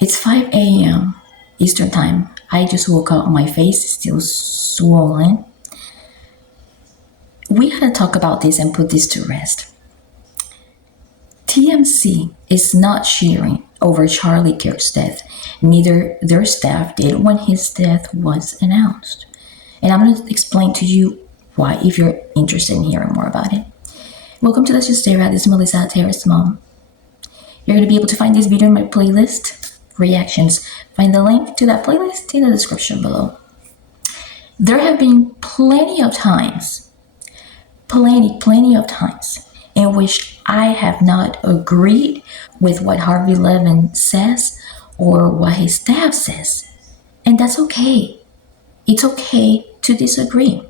It's 5 a.m. Eastern time. I just woke up. My face is still swollen. We had to talk about this and put this to rest. TMZ is not cheering over Charlie Kirk's death. Neither their staff did when his death was announced. And I'm going to explain to you why if you're interested in hearing more about it. Welcome to Let's Just Stay Right. This is Melissa, Terrace Mom. You're going to be able to find this video in my playlist, Reactions. Find the link to that playlist in the description below. There have been plenty of times in which I have not agreed with what Harvey Levin says or what his staff says. And that's okay. It's okay to disagree.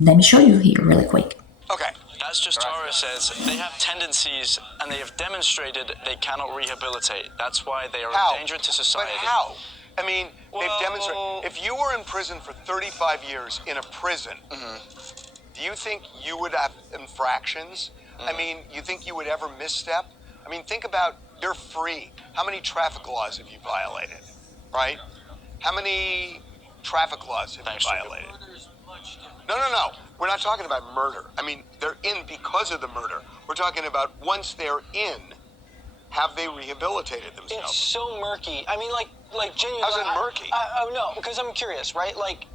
Let me show you here really quick. Okay. As Justara says, they have tendencies and they have demonstrated they cannot rehabilitate. That's why they are a danger to society. But how? I mean, they've demonstrated. If you were in prison for 35 years in a prison, do you think you would have infractions? I mean, you think you would ever misstep? I mean, think about, you're free. How many traffic laws have you violated, right? How many traffic laws have you violated? No. We're not talking about murder. I mean, they're in because of the murder. We're talking about once they're in, have they rehabilitated themselves? It's so murky. I mean, like genuinely. How's it murky? No, because I'm curious, right? Like,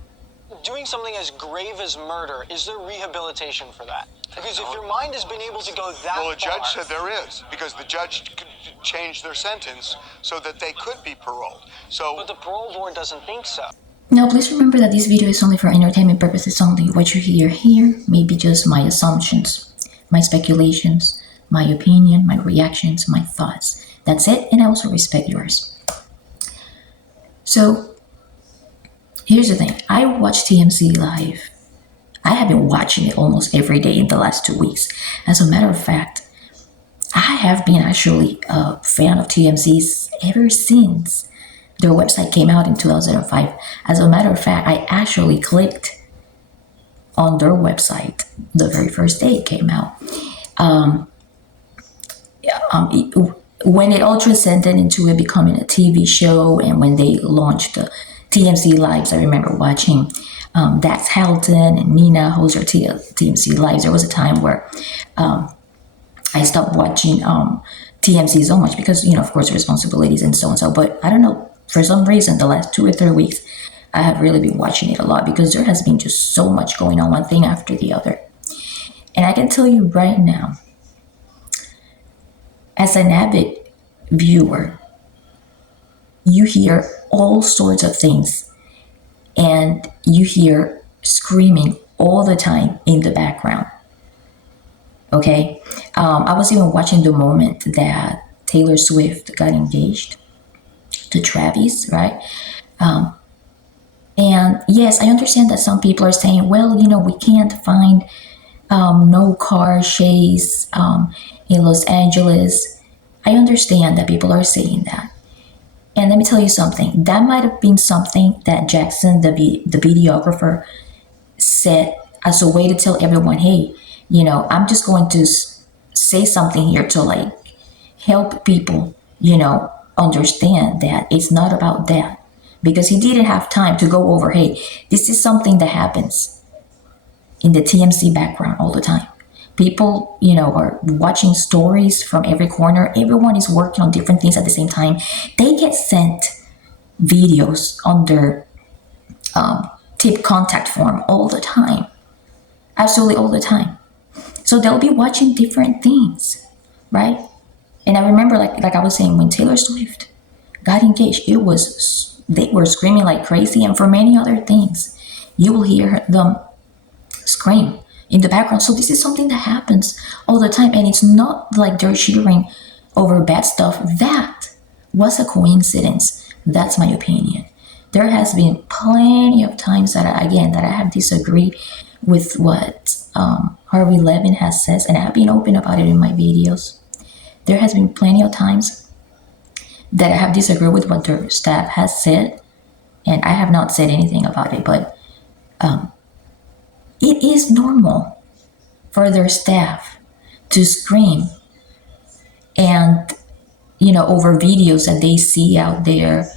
doing something as grave as murder, is there rehabilitation for that? Because if your mind has been able to go that far... Well, the judge said there is, because the judge could change their sentence so that they could be paroled. So, but the parole board doesn't think so. Now, please remember that this video is only for entertainment purposes only. What you hear here may be just my assumptions, my speculations, my opinion, my reactions, my thoughts. That's it, and I also respect yours. So, here's the thing. I watch TMZ live. I have been watching it almost every day in the last 2 weeks. As a matter of fact, I have been actually a fan of TMZ's ever since their website came out in 2005. As a matter of fact, I actually clicked on their website the very first day it came out. When it all transcended into it becoming a TV show, and when they launched the TMZ Lives, I remember watching Dax Hamilton and Nina host their TMZ Lives. There was a time where I stopped watching TMZ so much because, you know, of course, responsibilities and so and so. But I don't know, for some reason, the last 2 or 3 weeks, I have really been watching it a lot because there has been just so much going on, one thing after the other. And I can tell you right now, as an avid viewer, you hear all sorts of things and you hear screaming all the time in the background. Okay? I was even watching the moment that Taylor Swift got engaged to Travis, right? And yes, I understand that some people are saying, well, you know, we can't find no car chase in Los Angeles. I understand that people are saying that. And let me tell you something. That might have been something that Jackson, the videographer, said as a way to tell everyone, hey, you know, I'm just going to say something here to like help people, you know, understand that it's not about that. Because he didn't have time to go over, hey, this is something that happens in the TMZ background all the time. People, you know, are watching stories from every corner. Everyone is working on different things at the same time. They get sent videos on their tip contact form all the time. Absolutely all the time. So they'll be watching different things, right? And I remember, like I was saying, when Taylor Swift got engaged, they were screaming like crazy. And for many other things, you will hear them scream in the background. So this is something that happens all the time. And it's not like they're cheering over bad stuff. That was a coincidence. That's my opinion. There has been plenty of times that I have disagreed with what Harvey Levin has said, and I've been open about it in my videos. There has been plenty of times that I have disagreed with what their staff has said, and I have not said anything about it, but it is normal for their staff to scream and over videos that they see out there,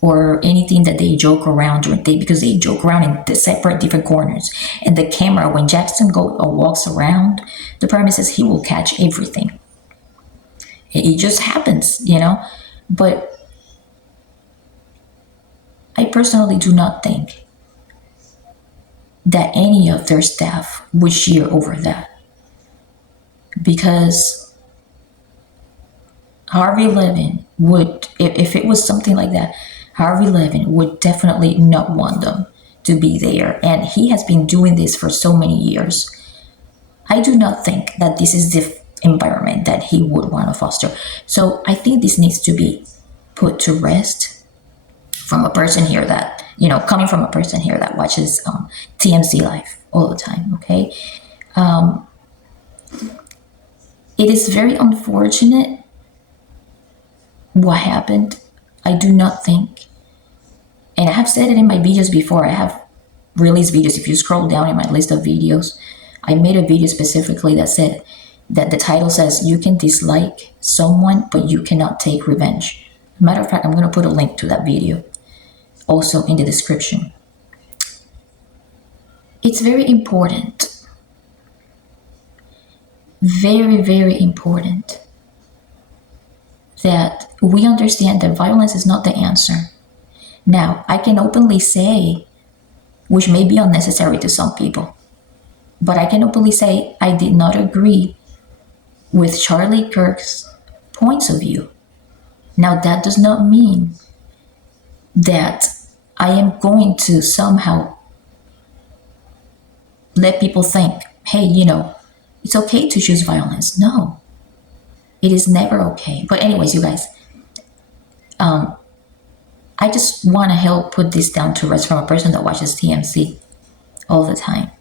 or anything that they joke around during day, because they joke around in the separate different corners. And the camera, when Jackson walks around the premises, he will catch everything. It just happens, But I personally do not think that any of their staff would cheer over that, because Harvey Levin would, if it was something like that, Harvey Levin would definitely not want them to be there. And he has been doing this for so many years. I do not think that this is the environment that he would want to foster. So I think this needs to be put to rest from a person here that, coming from a person here that watches TMZ Live all the time, okay? It is very unfortunate what happened. I do not think, and I have said it in my videos before, I have released videos. If you scroll down in my list of videos, I made a video specifically that said that the title says, you can dislike someone, but you cannot take revenge. Matter of fact, I'm going to put a link to that video also in the description. It's very important, very, very important, that we understand that violence is not the answer. Now, I can openly say, which may be unnecessary to some people, but I can openly say I did not agree with Charlie Kirk's points of view. Now, that does not mean that I am going to somehow let people think, hey, it's okay to choose violence. No, it is never okay. But anyways, you guys, I just want to help put this down to rest from a person that watches TMZ all the time.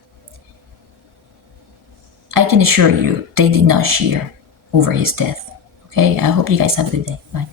I can assure you, they did not cheer over his death. Okay, I hope you guys have a good day. Bye.